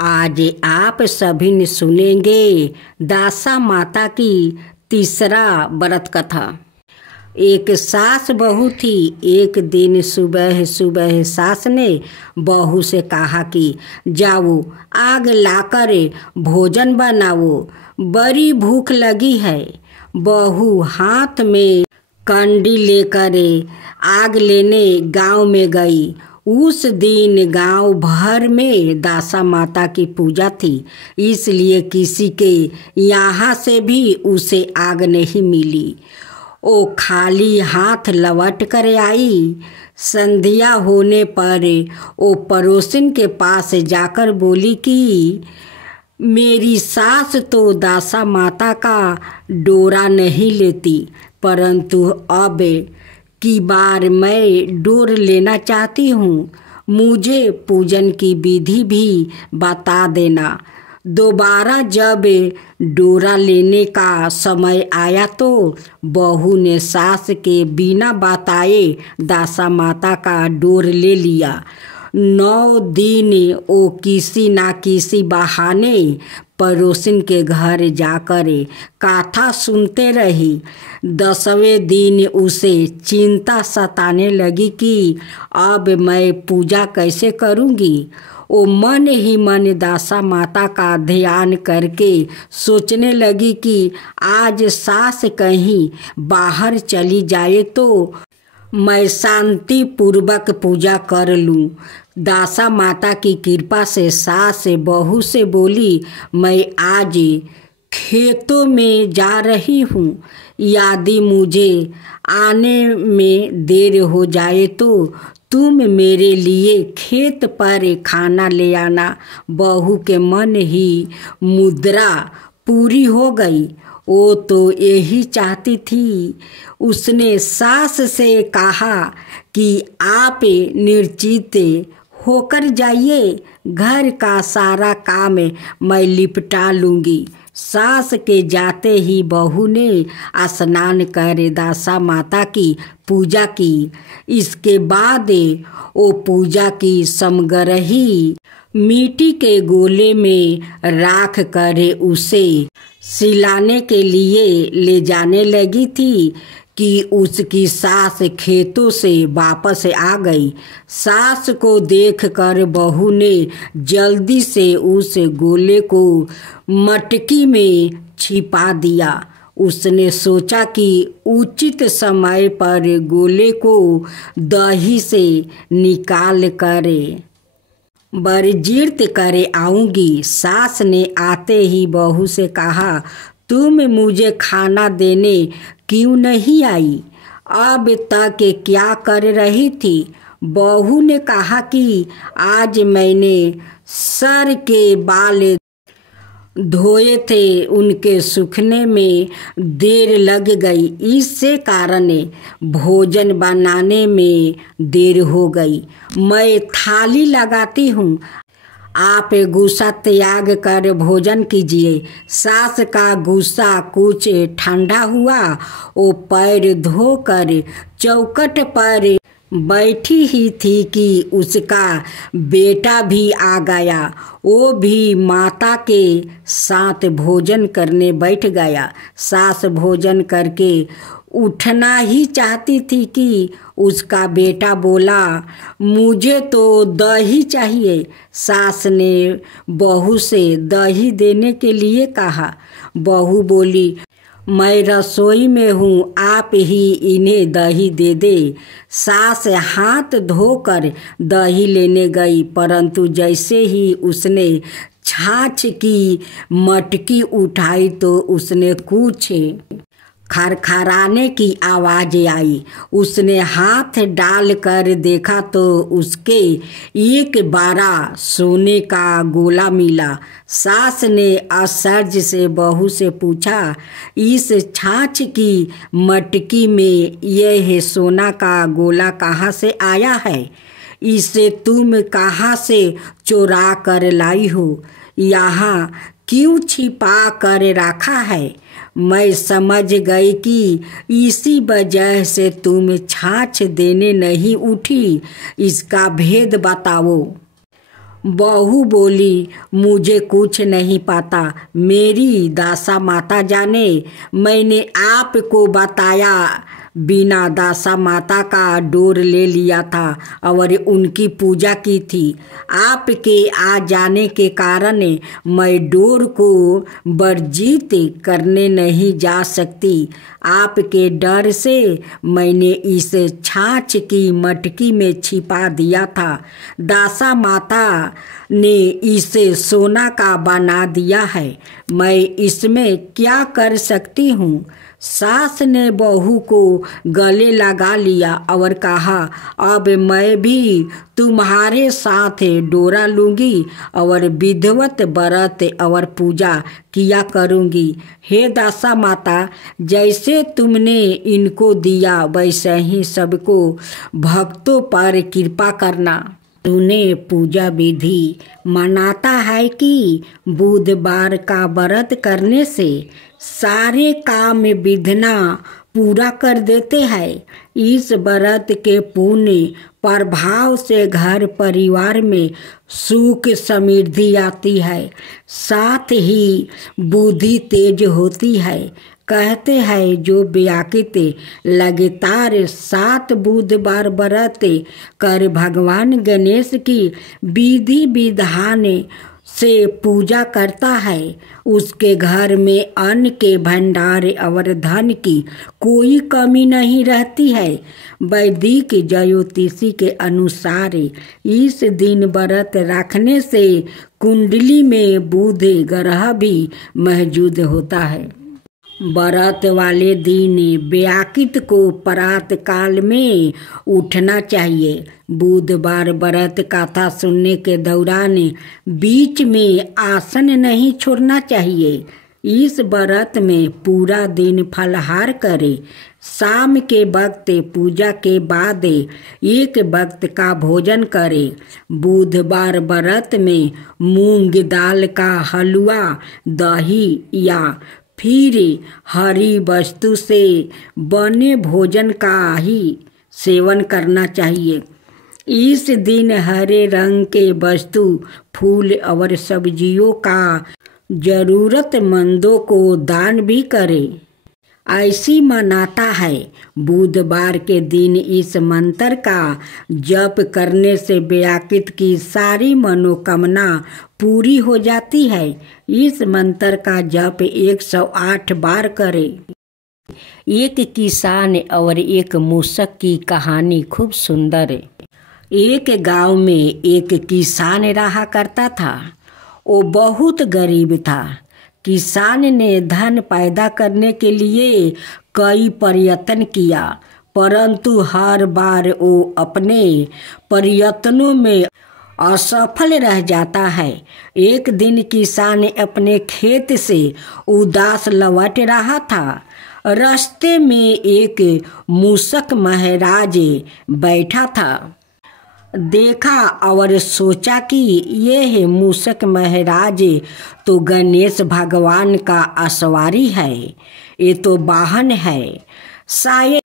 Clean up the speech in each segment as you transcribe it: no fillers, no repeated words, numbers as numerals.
आज आप सभी ने सुनेंगे दासा माता की तीसरा व्रत कथा। एक सास बहू थी। एक दिन सुबह सुबह सास ने बहू से कहा कि जाओ आग लाकर भोजन बनाओ, बड़ी भूख लगी है। बहू हाथ में कंडी लेकर आग लेने गांव में गई। उस दिन गांव भर में दासा माता की पूजा थी, इसलिए किसी के यहाँ से भी उसे आग नहीं मिली। वो खाली हाथ लौट कर आई। संध्या होने पर वो पड़ोसिन के पास जाकर बोली कि मेरी सास तो दासा माता का डोरा नहीं लेती, परंतु अब की बार मैं डोर लेना चाहती हूँ। मुझे पूजन की विधि भी बता देना। दोबारा जब डोरा लेने का समय आया तो बहू ने सास के बिना बताए दासा माता का डोर ले लिया। 9 दिन वो किसी ना किसी बहाने पड़ोसिन के घर जाकर कथा सुनते रही। 10वें दिन उसे चिंता सताने लगी कि अब मैं पूजा कैसे करूँगी। वो मन ही मन दासा माता का ध्यान करके सोचने लगी कि आज सास कहीं बाहर चली जाए तो मैं शांति पूर्वक पूजा कर लूं। दासा माता की कृपा से सास बहू से बोली, मैं आज खेतों में जा रही हूँ, यदि मुझे आने में देर हो जाए तो तुम मेरे लिए खेत पर खाना ले आना। बहू के मन ही मुद्रा पूरी हो गई। वो तो यही चाहती थी। उसने सास से कहा कि आप निर्चित होकर जाइए, घर का सारा काम मैं लिपटा लूँगी। सास के जाते ही बहू ने स्नान कर दासा माता की पूजा की। इसके बाद वो पूजा की समग्रही मिट्टी के गोले में राख कर उसे सिलाने के लिए ले जाने लगी थी कि उसकी सास खेतों से वापस आ गई। सास को देखकर बहू ने जल्दी से उस गोले को मटकी में छिपा दिया। उसने सोचा कि उचित समय पर गोले को दही से निकाल कर बरजीर्त करे आऊँगी। सास ने आते ही बहू से कहा, तुम मुझे खाना देने क्यों नहीं आई? अब तक क्या कर रही थी? बहू ने कहा कि आज मैंने सर के बाल धोए थे, उनके सूखने में देर लग गई, इससे कारण भोजन बनाने में देर हो गई। मैं थाली लगाती हूँ, आप गुस्सा त्याग कर भोजन कीजिए। सास का गुस्सा कुछ ठंडा हुआ। वो पैर धोकर चौखट पर बैठी ही थी कि उसका बेटा भी आ गया। वो भी माता के साथ भोजन करने बैठ गया। सास भोजन करके उठना ही चाहती थी कि उसका बेटा बोला, मुझे तो दही चाहिए। सास ने बहू से दही देने के लिए कहा। बहू बोली, मैं रसोई में हूँ, आप ही इन्हें दही दे दे। सास हाथ धोकर दही लेने गई, परंतु जैसे ही उसने छाछ की मटकी उठाई तो उसने कुछ खरखराने की आवाज आई। उसने हाथ डाल कर देखा तो उसके एक बड़ा सोने का गोला मिला। सास ने आश्चर्य से बहू से पूछा, इस छाछ की मटकी में यह सोना का गोला कहाँ से आया है? इसे तुम कहाँ से चुरा कर लाई हो? यहाँ क्यों छिपा कर रखा है? मैं समझ गई कि इसी वजह से तुम छाछ देने नहीं उठी। इसका भेद बताओ। बहू बोली, मुझे कुछ नहीं पता, मेरी दासा माता जाने। मैंने आपको बताया बिना दासा माता का डोर ले लिया था और उनकी पूजा की थी। आपके आ जाने के कारण मैं डोर को वर्जित करने नहीं जा सकती। आपके डर से मैंने इस छाछ की मटकी में छिपा दिया था। दासा माता ने इसे सोना का बना दिया है, मैं इसमें क्या कर सकती हूँ। सास ने बहू को गले लगा लिया और कहा, अब मैं भी तुम्हारे साथ डोरा लूँगी और विधिवत व्रत और पूजा किया करूँगी। हे दासा माता, जैसे तुमने इनको दिया वैसे ही सबको भक्तों पर कृपा करना। तूने पूजा विधि मनाता है कि बुधवार का व्रत करने से सारे काम विधना पूरा कर देते हैं। इस व्रत के पुण्य प्रभाव से घर परिवार में सुख समृद्धि आती है, साथ ही बुद्धि तेज होती है। कहते हैं जो व्याकित लगातार 7 बुधवार व्रत कर भगवान गणेश की विधि विधान से पूजा करता है, उसके घर में अन्न के भंडार और धन की कोई कमी नहीं रहती है। वैदिक ज्योतिषी के अनुसार इस दिन व्रत रखने से कुंडली में बुध ग्रह भी मौजूद होता है। व्रत वाले दिन व्याकित को प्रातः काल में उठना चाहिए। बुधवार व्रत कथा सुनने के दौरान बीच में आसन नहीं छोड़ना चाहिए। इस व्रत में पूरा दिन फलाहार करें। शाम के वक्त पूजा के बाद एक वक्त का भोजन करें। बुधवार व्रत में मूंग दाल का हलवा, दही या फिर हरी वस्तु से बने भोजन का ही सेवन करना चाहिए। इस दिन हरे रंग के वस्तु, फूल और सब्जियों का जरूरतमंदों को दान भी करें। ऐसी मनाता है बुधवार के दिन इस मंत्र का जप करने से व्याकित की सारी मनोकामना पूरी हो जाती है। इस मंत्र का जप 108 बार करें। एक किसान और एक मूषक की कहानी खूब सुंदर है। एक गांव में एक किसान रहा करता था। वो बहुत गरीब था। किसान ने धन पैदा करने के लिए कई प्रयत्न किया, परंतु हर बार वो अपने प्रयत्नों में असफल रह जाता है। एक दिन किसान अपने खेत से उदास लौट रहा था। रास्ते में एक मूषक महाराज बैठा था। देखा और सोचा कि यह मूषक महाराज तो गणेश भगवान का असवारी है, ये तो वाहन है। शायद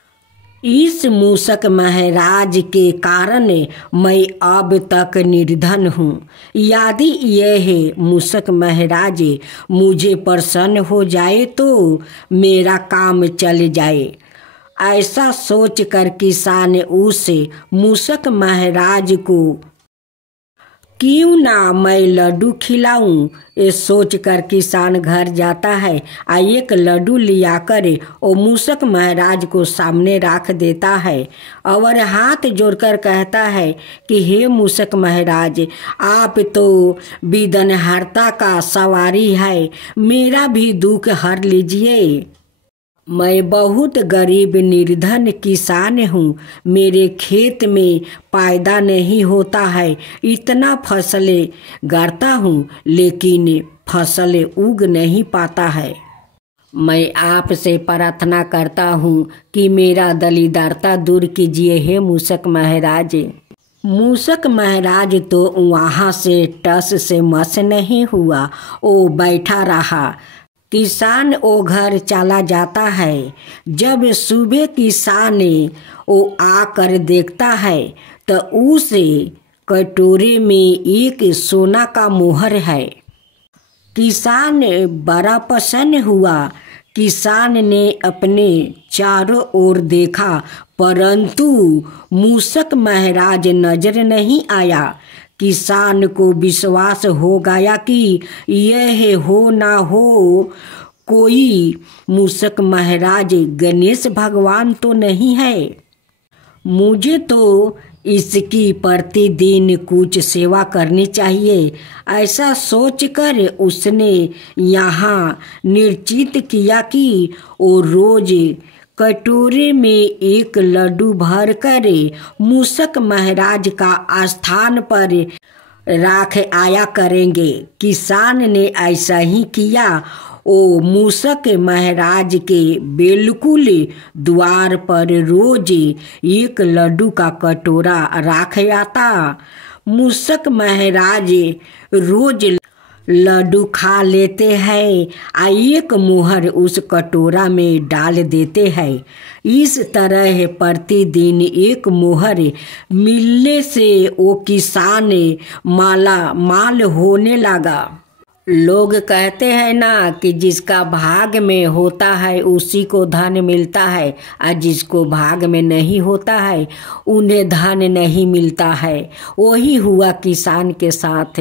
इस मूषक महाराज के कारण मैं अब तक निर्धन हूँ। यदि यह मूषक महाराज मुझे प्रसन्न हो जाए तो मेरा काम चल जाए। ऐसा सोचकर किसान उस मूषक महाराज को क्यों ना मैं लड्डू खिलाऊं, ये सोचकर किसान घर जाता है और एक लड्डू लिया कर वो मूषक महाराज को सामने रख देता है और हाथ जोड़कर कहता है कि हे मूषक महाराज, आप तो विघ्नहर्ता का सवारी है, मेरा भी दुख हर लीजिए। मैं बहुत गरीब निर्धन किसान हूँ, मेरे खेत में पैदा नहीं होता है। इतना फसलें गाड़ता हूँ लेकिन फसल उग नहीं पाता है। मैं आपसे प्रार्थना करता हूँ कि मेरा दरिद्रता दूर कीजिए हे मूषक महाराज। मूषक महाराज तो वहाँ से टस से मस नहीं हुआ, वो बैठा रहा। किसान वो घर चला जाता है। जब सुबह किसान वो आकर देखता है तो उसे कटोरे में एक सोना का मोहर है। किसान बड़ा प्रसन्न हुआ। किसान ने अपने चारों ओर देखा, परंतु मूषक महाराज नजर नहीं आया। किसान को विश्वास हो गया कि यह हो ना हो कोई मूषक महाराज गणेश भगवान तो नहीं है। मुझे तो इसकी प्रतिदिन कुछ सेवा करनी चाहिए। ऐसा सोचकर उसने यहाँ निश्चित किया कि वो रोज कटोरे में एक लड्डू भरकर मूषक महाराज का स्थान पर राख आया करेंगे। किसान ने ऐसा ही किया। ओ मूषक महाराज के बिल्कुल द्वार पर रोज एक लड्डू का कटोरा राख आता। मूषक महाराज रोज लड्डू खा लेते हैं और एक मोहर उस कटोरा में डाल देते हैं। इस तरह प्रतिदिन एक मोहर मिलने से वो किसान माला माल होने लगा। लोग कहते हैं ना कि जिसका भाग में होता है उसी को धन मिलता है, और जिसको भाग में नहीं होता है उन्हें धन नहीं मिलता है। वही हुआ किसान के साथ।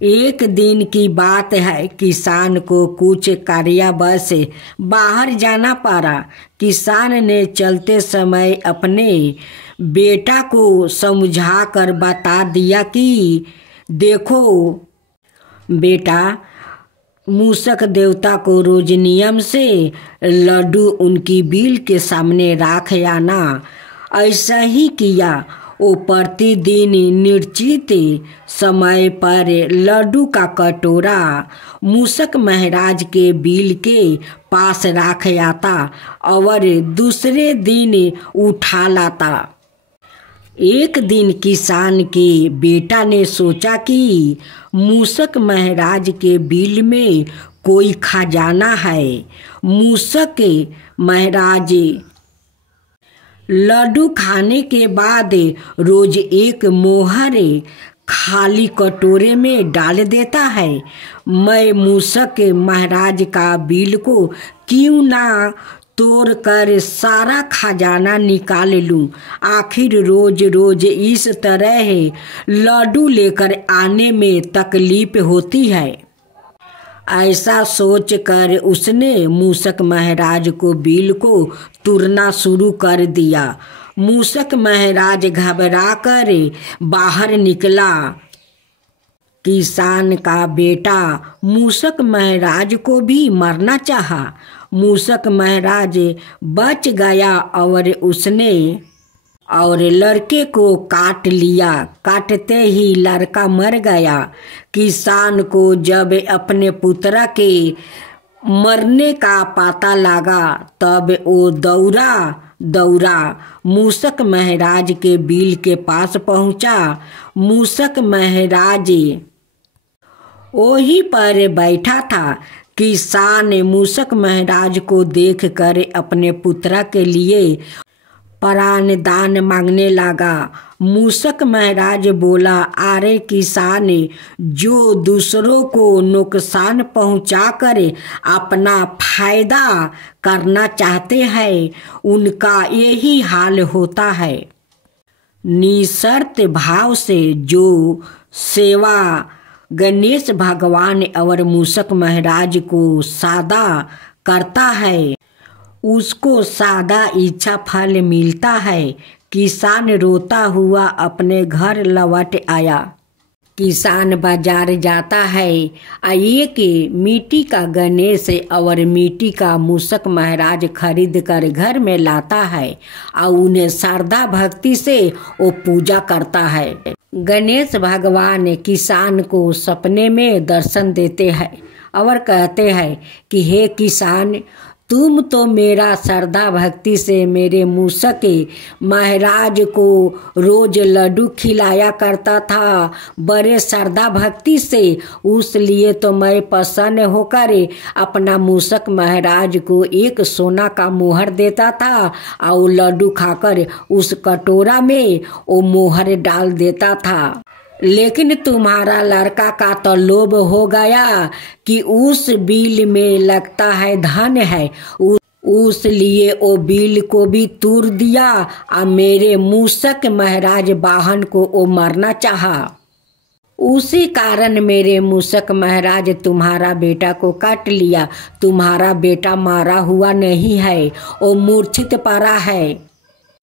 एक दिन की बात है, किसान को कुछ कार्यवश बाहर जाना पड़ा। किसान ने चलते समय अपने बेटा को समझा कर बता दिया कि देखो बेटा, मूषक देवता को रोज नियम से लड्डू उनकी बिल के सामने राख आना। ऐसा ही किया। वो प्रतिदिन निश्चित समय पर लड्डू का कटोरा मूषक महाराज के बिल के पास राख आता और दूसरे दिन उठा लाता। एक दिन किसान के बेटा ने सोचा कि मूषक महाराज के बिल में कोई खजाना है। मूषक महाराज लड्डू खाने के बाद रोज एक मोहर खाली कटोरे में डाल देता है। मैं मूषक महाराज का बिल को क्यों ना तोड़ कर सारा खजाना निकाल लूं। आखिर रोज रोज इस तरह लड्डू लेकर आने में तकलीफ होती है। ऐसा सोचकर उसने मूषक महाराज को बिल को तोड़ना शुरू कर दिया। मूषक महाराज घबरा कर बाहर निकला। किसान का बेटा मूषक महाराज को भी मारना चाहा। मूषक महाराज बच गया और लड़के को काट लिया। काटते ही लड़का मर गया। किसान को जब अपने पुत्र के मरने का पता लगा तब वो दौड़ा मूषक महाराज के बिल के पास पहुंचा। मूषक महाराज वहीं पर बैठा था। किसान मूषक महाराज को देखकर अपने पुत्र के लिए प्राण दान मांगने लगा। मूषक महाराज बोला, अरे किसान, जो दूसरों को नुकसान पहुंचाकर अपना फायदा करना चाहते हैं उनका यही हाल होता है। निस्वार्थ भाव से जो सेवा गणेश भगवान और मूषक महाराज को सादा करता है उसको सादा इच्छा फल मिलता है। किसान रोता हुआ अपने घर लौट आया। किसान बाजार जाता है, एक मिट्टी का गणेश और मिट्टी का मूषक महाराज खरीद कर घर में लाता है और उन्हें श्रद्धा भक्ति से वो पूजा करता है। गणेश भगवान किसान को सपने में दर्शन देते हैं और कहते हैं कि हे किसान, तुम तो मेरा श्रद्धा भक्ति से मेरे मूसक महाराज को रोज लड्डू खिलाया करता था, बड़े श्रद्धा भक्ति से। उस लिए तो मैं प्रसन्न होकर अपना मूसक महाराज को एक सोना का मोहर देता था और लड्डू खाकर उस कटोरा में वो मोहर डाल देता था। लेकिन तुम्हारा लड़का का तो लोभ हो गया कि उस बिल में लगता है धन है, उस लिए वो बिल को भी तोड़ दिया और मेरे मूसक महाराज वाहन को वो मारना चाहा। उसी कारण मेरे मूसक महाराज तुम्हारा बेटा को काट लिया। तुम्हारा बेटा मारा हुआ नहीं है, वो मूर्छित पड़ा है।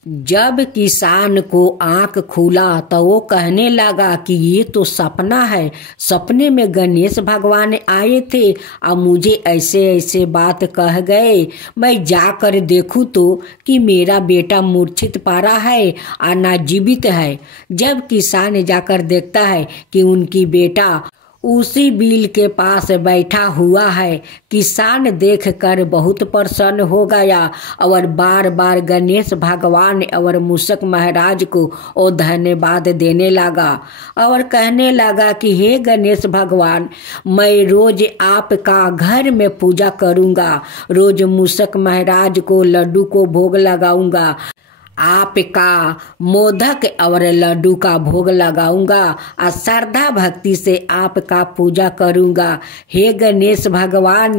जब किसान को आंख खुला तो वो कहने लगा कि ये तो सपना है, सपने में गणेश भगवान आए थे और मुझे ऐसे ऐसे बात कह गए। मैं जाकर देखूं तो कि मेरा बेटा मूर्छित पड़ा है और ना जीवित है। जब किसान जाकर देखता है कि उनकी बेटा उसी बिल के पास बैठा हुआ है, किसान देखकर बहुत प्रसन्न हो गया और बार बार गणेश भगवान और मूसक महाराज को वो धन्यवाद देने लगा और कहने लगा कि हे गणेश भगवान, मैं रोज आपका घर में पूजा करूँगा, रोज मूसक महाराज को लड्डू को भोग लगाऊंगा, आपका मोदक और लड्डू का भोग लगाऊंगा और श्रद्धा भक्ति से आपका पूजा करूंगा, हे गणेश भगवान।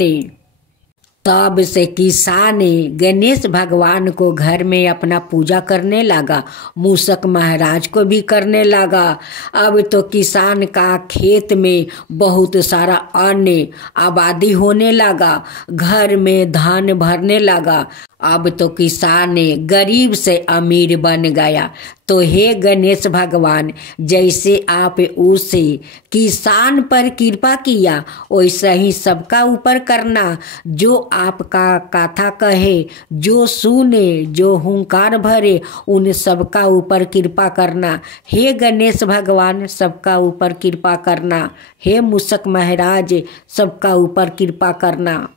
तब से किसान गणेश भगवान को घर में अपना पूजा करने लगा, मूसक महाराज को भी करने लगा। अब तो किसान का खेत में बहुत सारा अन्न आबादी होने लगा, घर में धान भरने लगा। अब तो किसान गरीब से अमीर बन गया। तो हे गणेश भगवान, जैसे आप उस किसान पर कृपा किया वैसा ही सबका ऊपर करना। जो आपका कथा कहे, जो सुने, जो हुंकार भरे, उन सबका ऊपर कृपा करना। हे गणेश भगवान, सबका ऊपर कृपा करना। हे मूसक महाराज, सबका ऊपर कृपा करना।